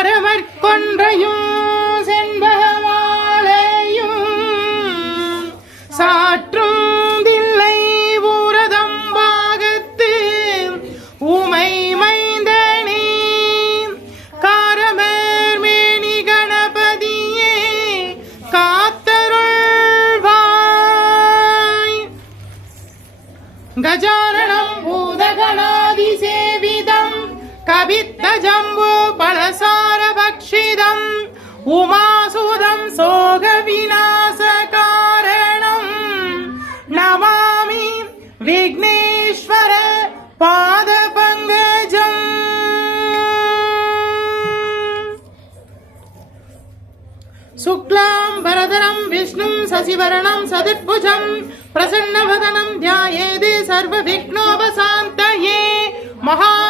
சாரமற்கொன்றையும் शशिवर्णं सदिद्भुजं प्रसन्नवदनं ध्यायेदे सर्वविघ्नोपशान्तये महागणपतये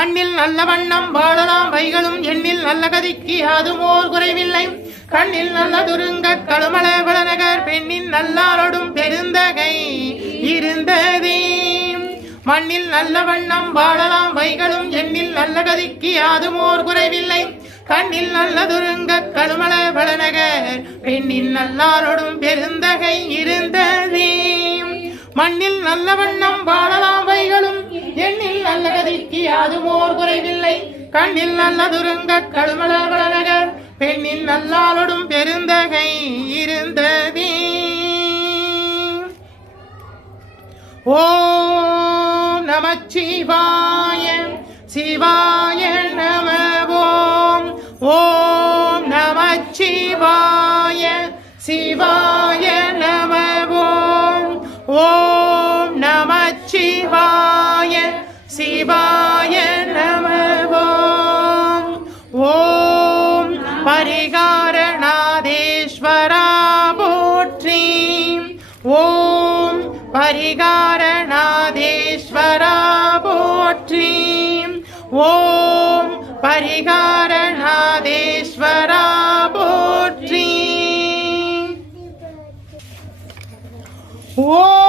மண்ணில் நல்ல வண்ணம் வாழலாம். வைகளும் எண்ணில் நல்ல கதிக்கு அதுமோர் குறைவில்லை. கண்ணில் நல்ல துருங்க கழுமல வளநகர் பெண்ணின் நல்லாரோடும் பெருந்தகை இருந்ததே. மண்ணில் நல்ல வண்ணம் வாழலாம். வைகளும் எண்ணில் நல்ல கதிக்கு அதுமோர் குறைவில்லை. கண்ணில் நல்ல துருங்க கழுமல வளநகர் பெண்ணின் நல்லாரோடும் பெருந்தகை இருந்ததே. மண்ணில் நல்ல வண்ணம் வாழலாம். வைகளும் பெண்ணில் நல்ல கதிக்கு அதுமோர் குறைவில்லை. கண்ணில் நல்ல துருங்க கழுமல பெண்ணின் நல்லாளொடும் பெருந்தகை இருந்ததே. ஓம் நம சிவாய நம நமவோம். ஓம் நம சிவாய சிவாய ஓம் பரிகாரணாதேஸ்வரா போற்றி ஓம்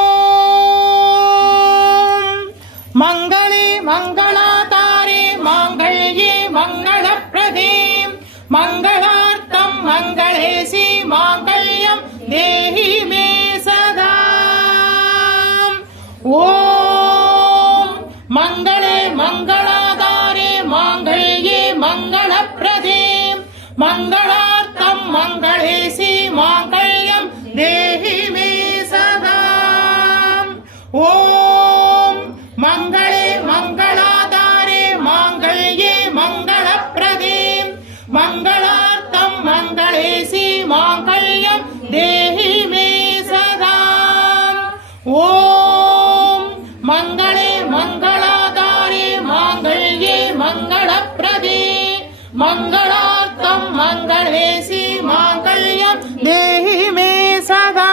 மங்களார்த்தம் மங்களேசி மாங்கல்யம் தேஹி மே சதா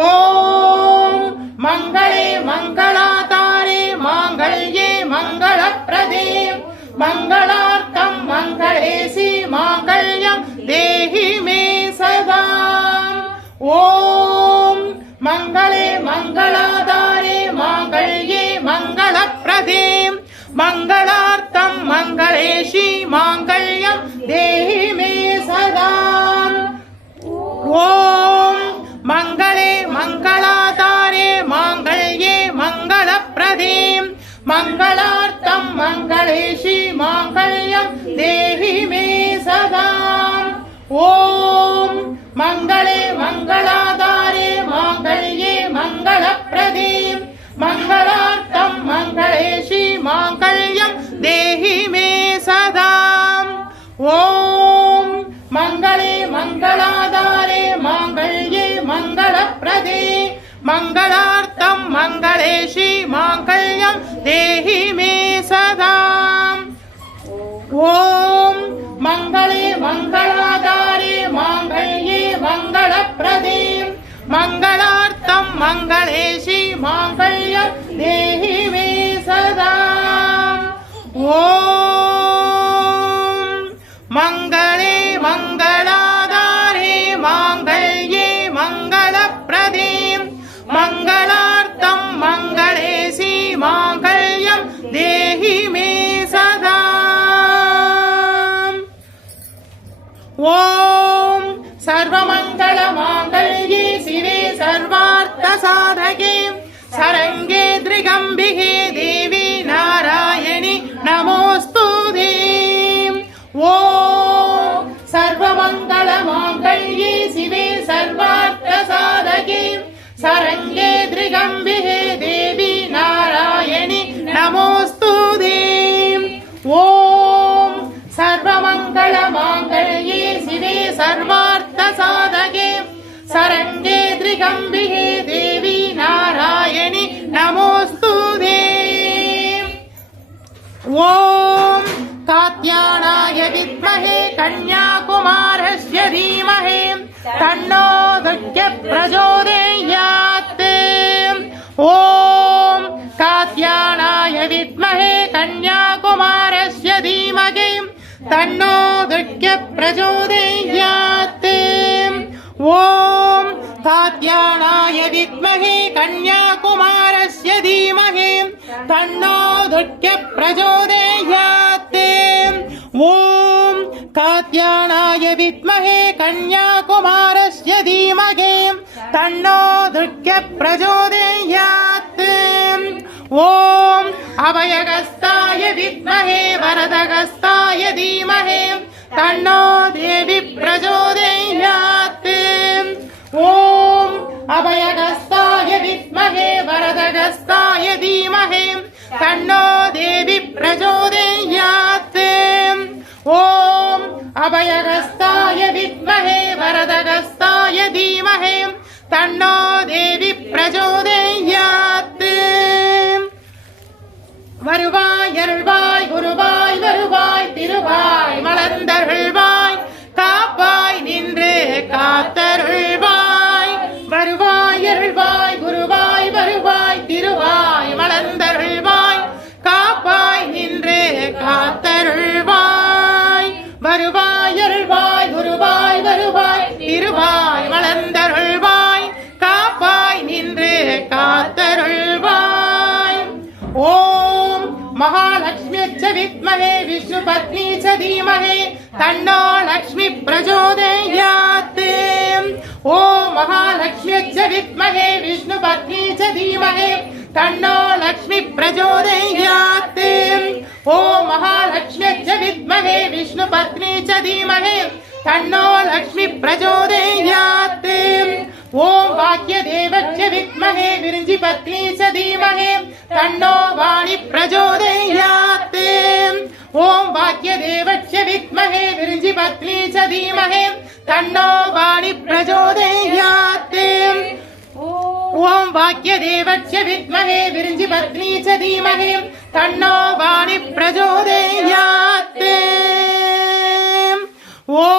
ஓம் மங்களே மங்களாதாரே மாங்கல்யே மங்களப்பிரதே மங்களார்த்தம் மங்களேசி மாங்கல்யம் தேஹி மே சதா ஓம் மங்களே மங்களாதாரே மாங்கல்யே மங்களப்பிரதே மங்களார்த்தம் மங்களேஷி மாங்கல்யம் தேஹி மே சதா. ஓம் மங்களே மங்களாதாரே மாங்கல்யே மங்களப்பிரதே. மங்களார்த்தம் மங்களேஷி மாங்கல்யம் தேஹி மே சதா. ஓம் மங்களே மங்களா மங்களார்த்தம் மங்களேஷி மாங்கல்யம் தேஹி மே சதா ஓம் மங்களே மங்களாதாரே மாங்கல்யே மங்களப்பிரதே மங்களார்த்தம் மங்களேஷி மாங்கல்யம் தேஹி மே சதா ஓம் மங்க माङ्गल्यं देहि मे सदा ॐ सर्वमङ्गलमाङ्गल्ये शिवे सर्वार्थसाधके सरङ्गे दृगम्बिके देवी नारायणि नमोऽस्तु ते। ॐ कात्यानाय विद्महे कन्याकुमारस्य धीमहि तन्नो दुर्गे प्रचोदयात् ॐ कात्यानाय विद्महे कन्याकुमारस्य धीमहि तन्नो दुर्गे प्रचोदयात्। ॐ कात्यानाय विद्महे कन्याकुमारस्य धीमहि तन्नो दुर्गे प्रचोदयात्। ॐ कात्यानाय विद्महे कन्याकुमारस्य धीमहि तन्नो दुर्गे प्रचोदयात्। ॐ अभयगस्ताय विद्महे वरदगस्ताय धीमहि तन्नो देवी प्रचोदयात्। ॐ अभयगस्ताय विद्महे, वरदगस्ताय धीमहि। तन्नो देवी प्रचोदयात्। ॐ अभयगस्ताय विद्महे, वरदगस्ताय धीमहि। तन्नो देवी प्रचोदयात् धीमहि तन्नो लक्ष्मी प्रचोदयात्। ॐ महालक्ष्म्यश्च विद्महे विष्णुपत्नी च धीमहि तन्नो लक्ष्मी प्रचोदयात्। ॐ महालक्ष्म्यश्च विद्महे विष्णुपत्नी च धीमहि तन्नो लक्ष्मी प्रचोदयात्। ॐ वाक्यदेवस्य विद्महे विरञ्जिपत्नी च धीमहि तन्नो वाणि प्रचोदयात्। ओम वाक्य देवक्ष विद्महे विरिंजि पत्नी च धीमहे तन्नो वाणी प्रचोदयात् ओम वाक्य देवक्ष विद्महे विरिंजि पत्नी च धीमहे तन्नो वाणी प्रचोदयात् ओम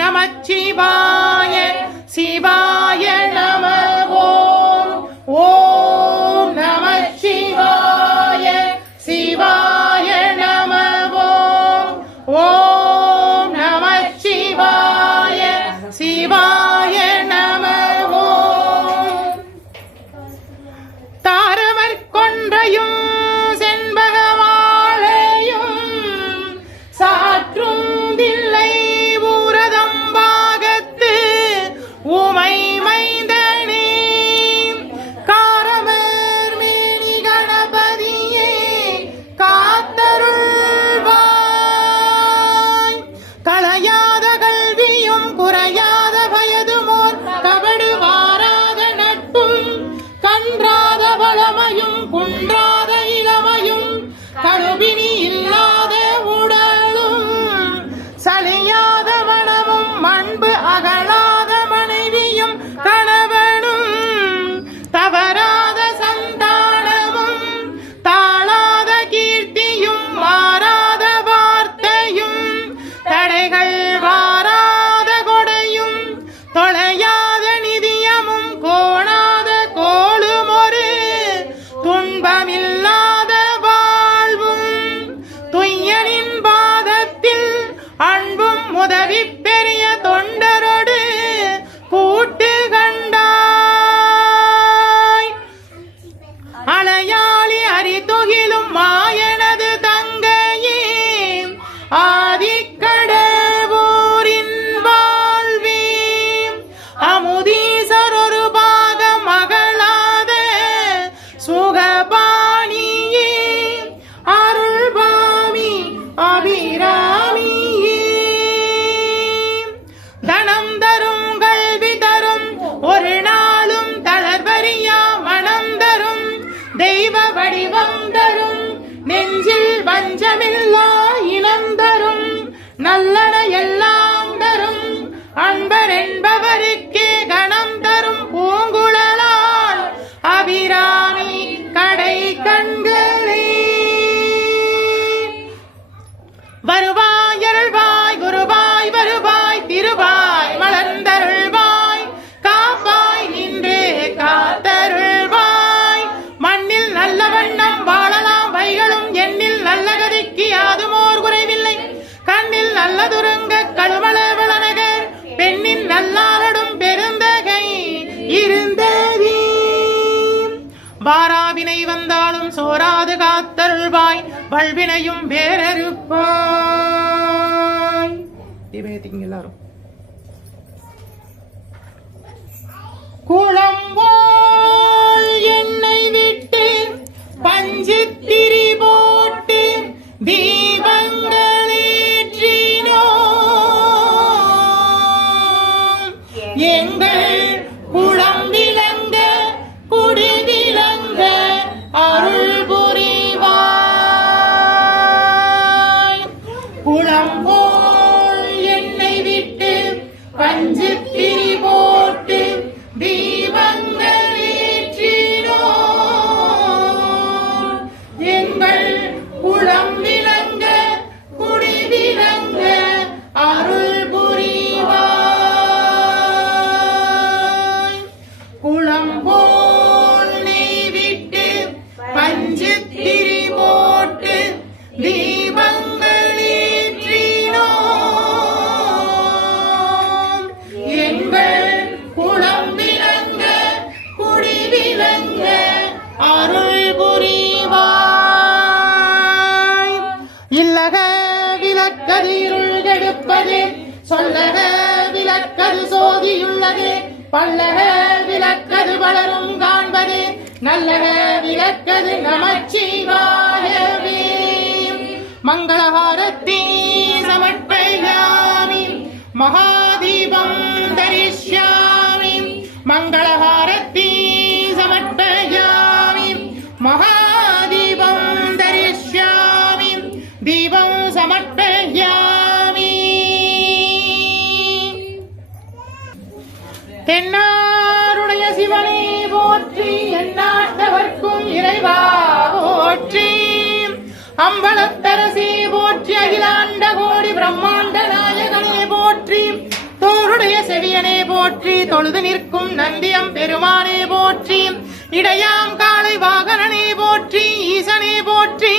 नमः शिवाय शिवाय தடைகள் வடிவம் தரும் நெஞ்சில் வஞ்சமில்லா இனம் தரும் நல்ல சோராது காத்தருள்வாய் பல்வினையும் வேறறுப்பாய். திவே எல்லாரும் சோதியுள்ளது இறைவா போற்றி. அம்பலத்தரசே போற்றி. அகிலாண்ட கோடி பிரம்மாண்ட நாயகனே போற்றி. தோருடைய செவியனே போற்றி. தொழுது நிற்கும் நந்தியம் பெருமானே போற்றி. இடையாம் காலை வாகனனே போற்றி. ஈசனே போற்றி.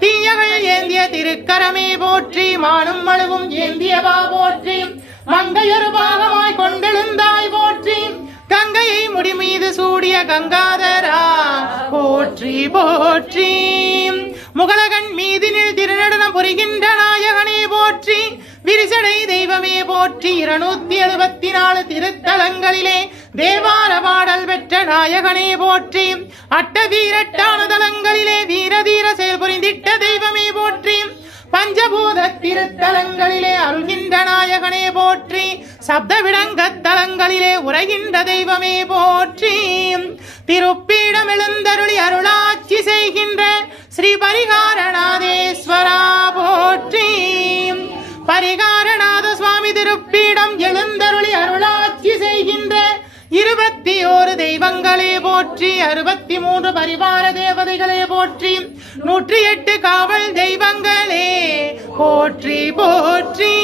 தீயகள் ஏந்திய திருக்கரமே போற்றி. மானும் மழுவும் ஏந்தியவா போற்றி. மங்கையொரு பாகமாய் கொண்டெழுந்தாய் போற்றி. கங்கையை முடிமீது சூடிய கங்காதரா போற்றி போற்றி. முகலகன் மீதினில் திருநடனம் புரிகின்ற நாயகனே போற்றி. விரிசடை தெய்வமே போற்றி. இருநூத்தி எழுபத்தி நாலு திருத்தலங்களிலே தேவார பாடல் பெற்ற நாயகனே போற்றி. அட்ட வீரட்டான தலங்களிலே வீர தீர செயல் புரிந்திட்ட தெய்வமே போற்றி. பஞ்சபூத திருத்தலங்களிலே அருள்கின்ற நாயகனே போற்றி சப்த விடங்கத்தலங்களிலே உரைகின்ற தெய்வமே போற்றி. திருப்பீடம் எழுந்தருளி அருளாட்சி செய்கின்ற ஸ்ரீ பரிகாரநாதேஸ்வரா போற்றி. பரிகாரநாத சுவாமி திருப்பீடம் எழுந்தருளி அருளாட்சி செய்கின்ற இருபத்தி ஓரு தெய்வங்களே போற்றி அறுபத்தி மூன்று பரிவார தேவதைகளே போற்றி. நூற்றி எட்டு காவல் தெய்வங்களே போற்றி போற்றி.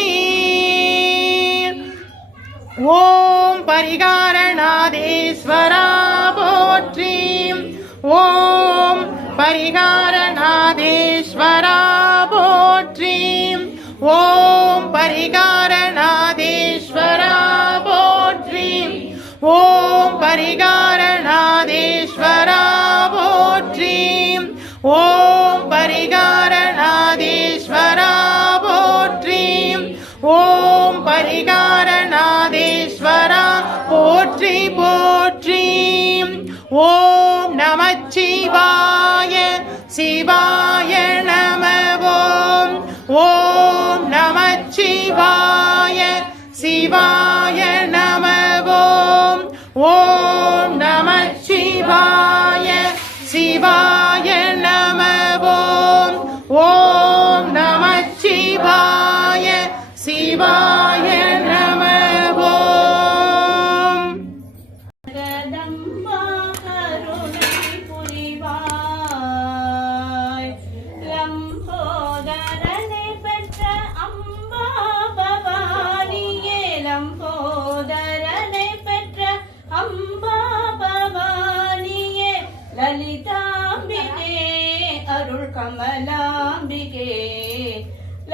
ஓம் பரிகாரநாதேஸ்வரா போற்றி. ஓம் பரிகாரநாதேஸ்வரா போற்றி. ஓம் பரிகாரநாதேஸ்வரா போற்றி. ஓம் பரிகாரநாதேஸ்வரா ஓம் பரிகாரநாதேஸ்வரா போற்றி ஓம் பரிகாரநாதேஸ்வரா போற்றி போற்றி ஓம் நமச்சிவாய சிவாய நமவோம் ஓம் நமச்சிவாய சிவாய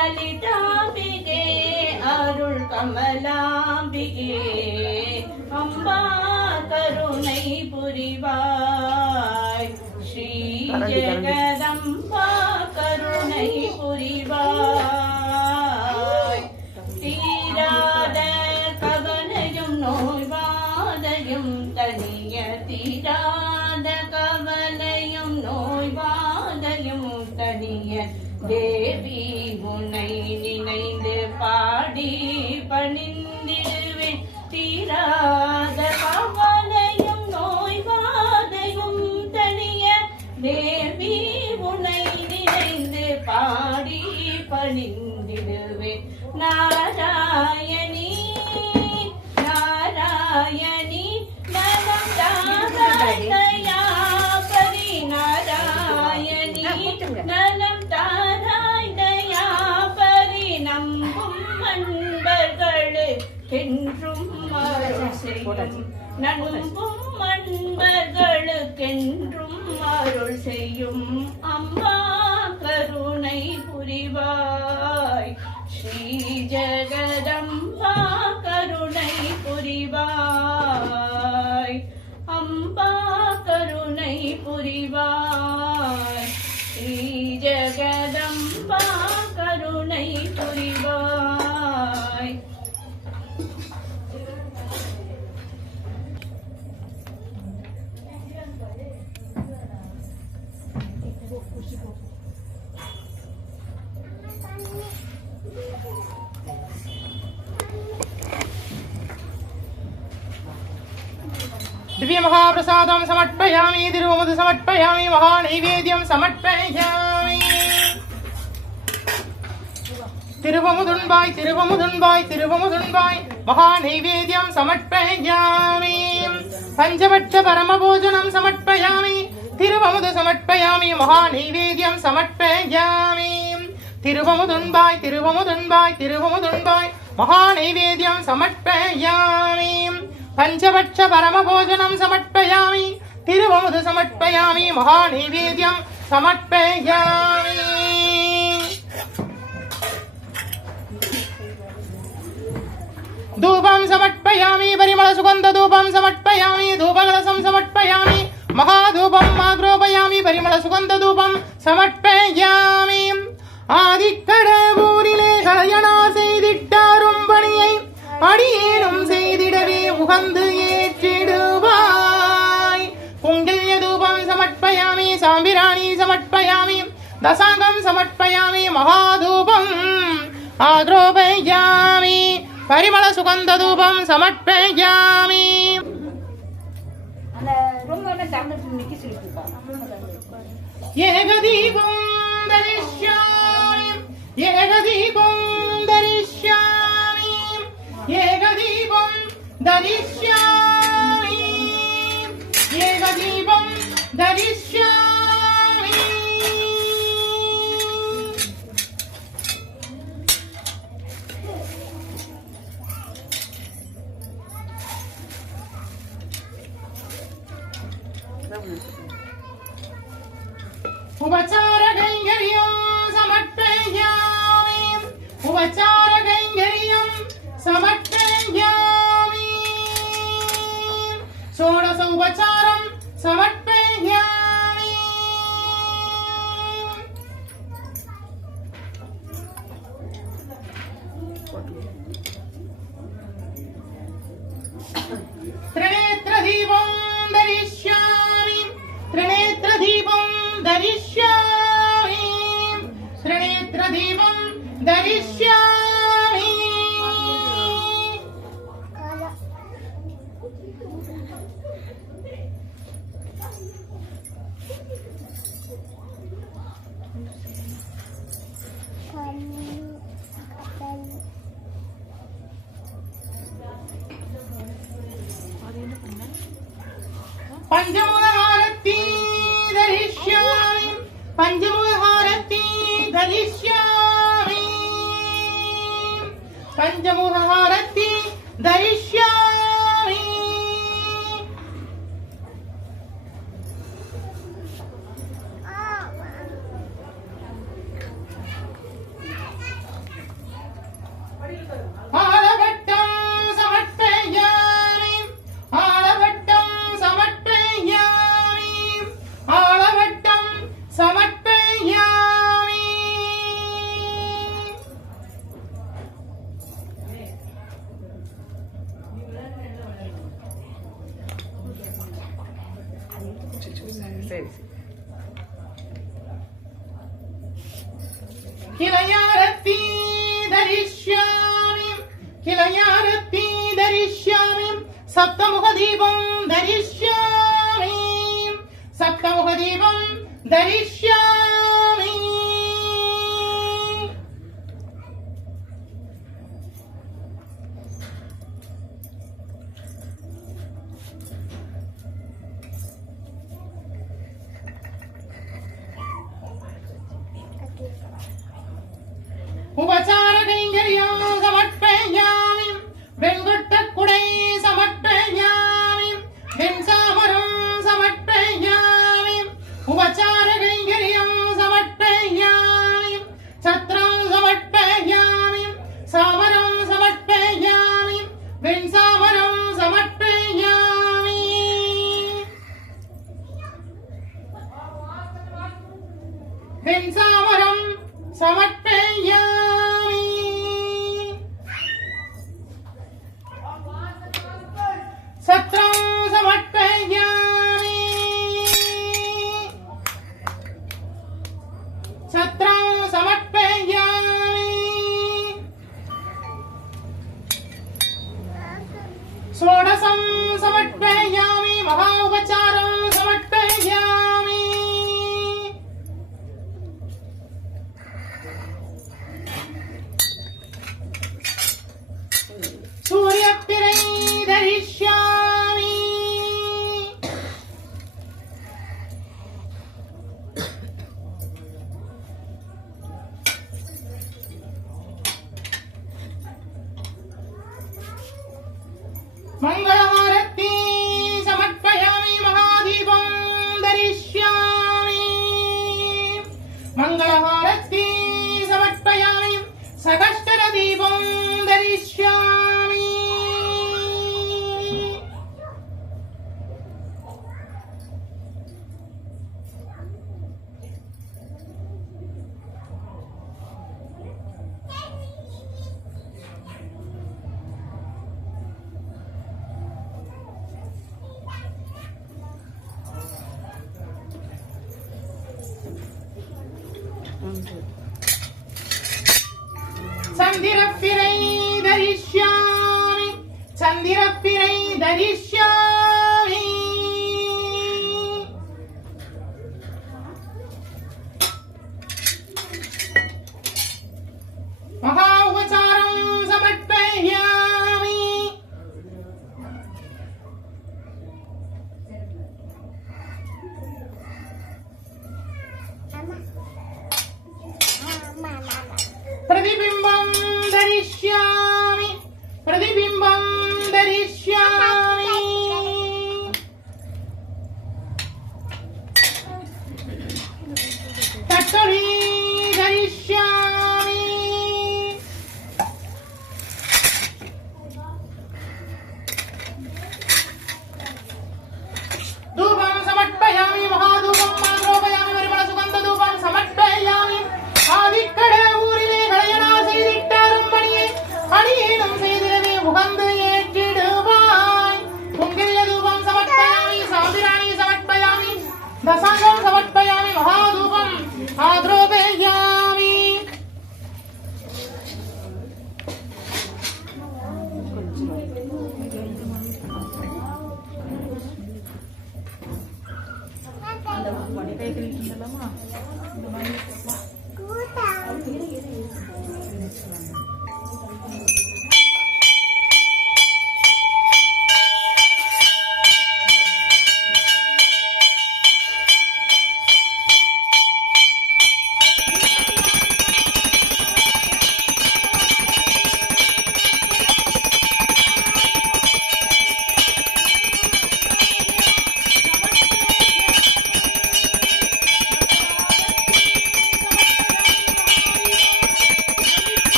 லலிதாம்பிகே அருள் கமலாம்பிகே. அம்பா கருணை புரிவாய். ஸ்ரீ ஜெகதம்பா நம்பும் அன்பர்களுக்கென்றும் அருள் செய்யும். திவ்ய மகாபிரசாதம் சமர்ப்பயாமி திருவமுது சமர்ப்பயாமி மகா நைவேத்தியம் சமர்ப்பயாமி திருவமுதுன்பாய் திருவமுதுன்பாய் திருவமுதுன்பாய் மகா நைவேத்தியம் சமர்ப்பயாமி பஞ்சபட்ச பரம போஜனம் சமர்ப்பயாமி திருவமுது சமர்ப்பயாமி மகா நைவேத்தியம் சமர்ப்பயாமி திருவமுதுன்பாய் திருவமுதுன்பாய் திருவமுதுன்பாய் மகா நைவேத்தியம் சமர்ப்பயாமி பஞ்சபட்ச பரமபோஜனம் சமர்ப்பயாமி திருவமுது சமர்ப்பயாமி மகா நைவேத்தியம் சமர்ப்பயாமி धूपं समर्पयामि परिमलसुगन्धधूपं समर्पयामि धूपकलशं समर्पयामि महाधूपं माग्रोपयामि परिमलसुगन्धधूपं समर्पयामि दशाङ्गं समर्पयामि महाधूपम् आद्रोपयामि പരിമളസുഗന്ധധൂപം സമർപ്പയാമി. ഏകദീപം ധരിഷ്യാമി. ഏകദീപം ധരിഷ്യാമി. ഏകദീപം ദരിശ്യാമി ഏകദീപം ദരിശ്യാമി उपचारकैङ्कर्यं समर्पयामि उपचार பஞ்சமுகஹாரத்தீ தரிஷ்யாமி பஞ்சமுகஹாரத்தீ தரிஷ்யாமி பஞ்சமுகஹாரத் किलयारती धरिष्यामि किलयारती धरिष्यामि सप्तमुखदीपं धरिष्यामि सप्तमुखदीपं धरिष्यामि ¡Mangalamare! मन्दिरप्पिरै दरिष्या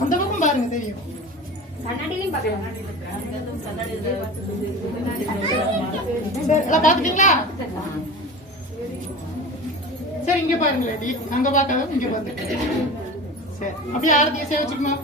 அந்த பக்கம் பாருங்க தெரியும் கண்ணாடியிலையும் பார்க்கலாம் சரி, பாத்துட்டீங்களா சரி இங்க பாருங்களேன் அங்க பார்க்காத இங்க பார்த்துட்டு சரி அப்படியே ஆரத்தியை சேவிச்சுக்குமா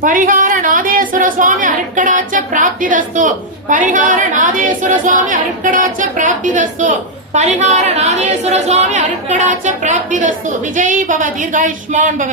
பரிகார நாதேஸ்வர சுவாமி அருட்கடாச்ச பிராப்திதஸ்து பரிகார நாதேஸ்வர சுவாமி அருட்கடாச்ச பிராப்திதஸ்து பரிகார நாதேஸ்வர சுவாமி அருட்கடாச்ச பிராப்திதஸ்து விஜய் பவ தீர்காயுஷ்மான் பவ